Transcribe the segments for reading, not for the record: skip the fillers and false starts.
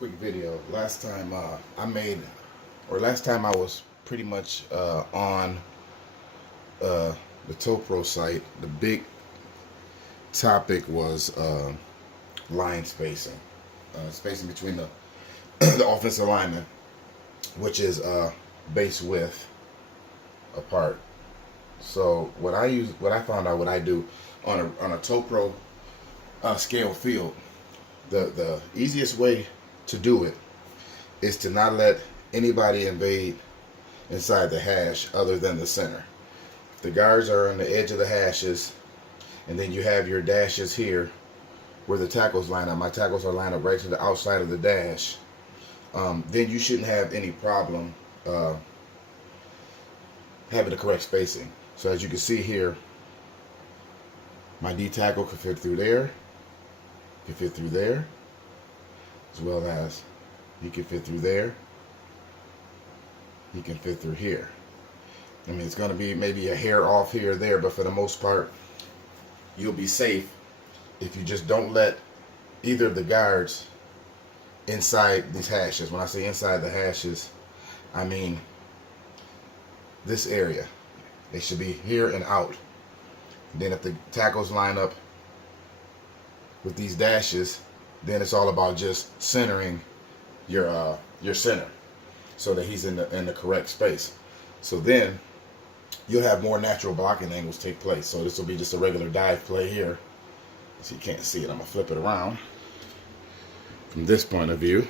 quick video. Last time last time I was pretty much on the TowPro site, the big topic was line spacing, spacing between the the offensive linemen, which is base width apart. So what I found out, what I do on a TowPro scale field, the easiest way to do it is to not let anybody invade inside the hash other than the center. If the guards are on the edge of the hashes, and then you have your dashes here where the tackles line up. My tackles are lined up right to the outside of the dash. Then you shouldn't have any problem having the correct spacing. So as you can see here, my D tackle could fit through there, could fit through there, as well as he can fit through there, he can fit through here. I mean, it's going to be maybe a hair off here or there, but for the most part, you'll be safe if you just don't let either of the guards inside these hashes. When I say inside the hashes, I mean this area. They should be here and out. And then if the tackles line up with these dashes, then it's all about just centering your center so that he's in the correct space. So then you'll have more natural blocking angles take place. So this will be just a regular dive play here. So you can't see it. I'm gonna flip it around from this point of view.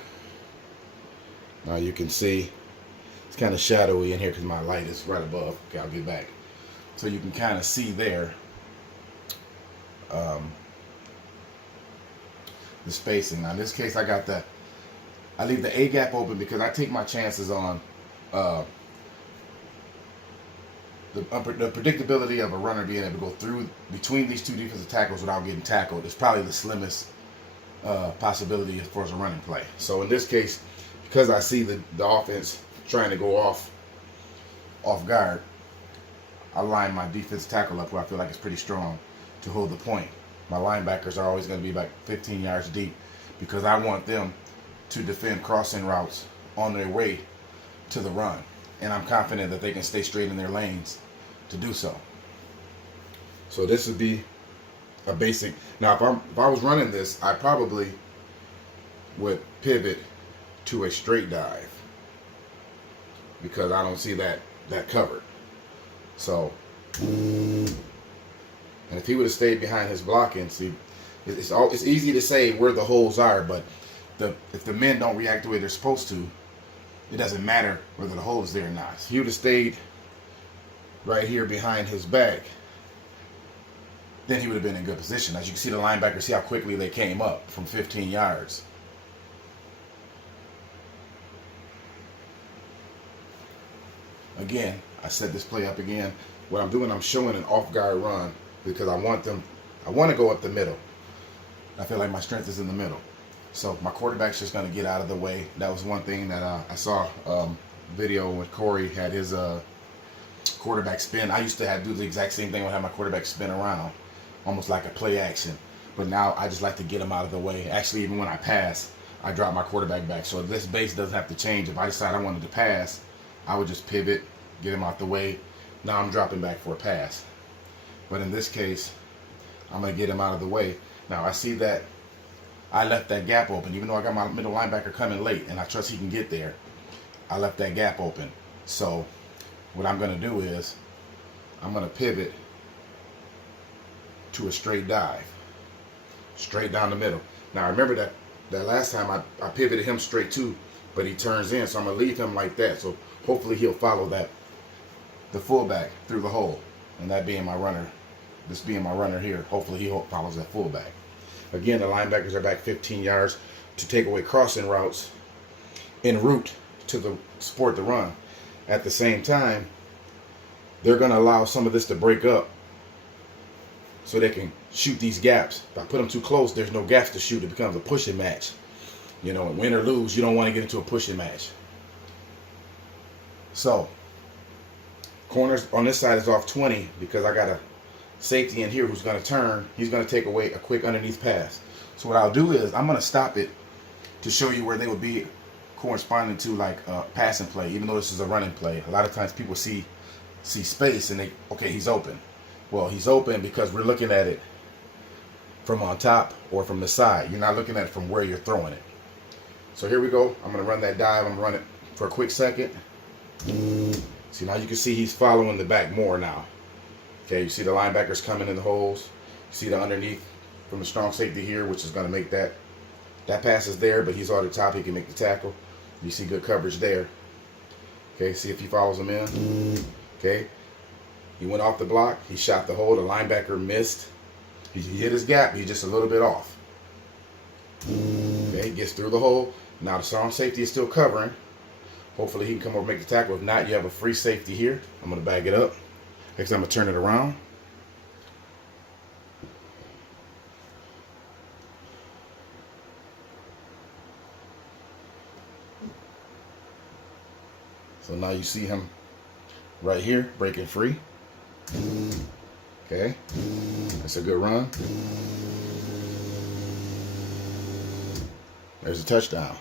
Now you can see it's kind of shadowy in here because my light is right above. Okay, I'll get back. So you can kind of see there the spacing. Now in this case, I leave the A gap open because I take my chances on the predictability of a runner being able to go through between these two defensive tackles without getting tackled is probably the slimmest possibility as far as a running play. So in this case, because I see the offense trying to go off guard, I line my defensive tackle up where I feel like it's pretty strong to hold the point. My linebackers are always going to be like 15 yards deep because I want them to defend crossing routes on their way to the run. And I'm confident that they can stay straight in their lanes to do so. So this would be a basic. Now, if I was running this, I probably would pivot to a straight dive because I don't see that covered. So, and if he would have stayed behind his blocking, see, it's easy to say where the holes are, but if the men don't react the way they're supposed to, it doesn't matter whether the hole is there or not. If he would have stayed right here behind his back, then he would have been in good position. As you can see, the linebackers, see how quickly they came up from 15 yards. Again, I set this play up again. What I'm doing, I'm showing an off-guard run because I want to go up the middle. I feel like my strength is in the middle. So my quarterback's just going to get out of the way. That was one thing that I saw video when Corey had his quarterback spin. I used to do the exact same thing when I had my quarterback spin around, almost like a play action. But now I just like to get him out of the way. Actually, even when I pass, I drop my quarterback back. So this base doesn't have to change. If I decide I wanted to pass, I would just pivot, get him out the way. Now I'm dropping back for a pass. But in this case, I'm going to get him out of the way. Now I see that I left that gap open, even though I got my middle linebacker coming late, and I trust he can get there. I left that gap open. So what I'm going to do is I'm going to pivot to a straight dive, straight down the middle. Now remember that last time I pivoted him straight too, but he turns in, so I'm going to leave him like that. So hopefully he'll follow the fullback through the hole, and that being my runner, this being my runner here, hopefully he follows that fullback. Again, the linebackers are back 15 yards to take away crossing routes en route to support the run. At the same time, they're going to allow some of this to break up so they can shoot these gaps. If I put them too close, there's no gaps to shoot. It becomes a pushing match. You know, win or lose, you don't want to get into a pushing match. So, corners on this side is off 20 because I got a safety in here who's going to turn. He's going to take away a quick underneath pass. So what I'll do is I'm going to stop it to show you where they would be corresponding to like a passing play, even though this is a running play. A lot of times people see space and they, okay, he's open. Well, he's open because we're looking at it from on top or from the side. You're not looking at it from where you're throwing it. So here we go. I'm going to run that dive. I'm going to run it for a quick second. See, now you can see he's following the back more now. Okay, you see the linebackers coming in the holes. You see the underneath from the strong safety here, which is going to make that pass is there, but he's on the top. He can make the tackle. You see good coverage there. Okay, see if he follows him in. Okay, he went off the block. He shot the hole. The linebacker missed. He hit his gap. He's just a little bit off. Okay, he gets through the hole. Now the strong safety is still covering. Hopefully he can come over and make the tackle. If not, you have a free safety here. I'm going to bag it up. Next, I'm going to turn it around. So now you see him right here, breaking free. Okay, that's a good run. There's a touchdown.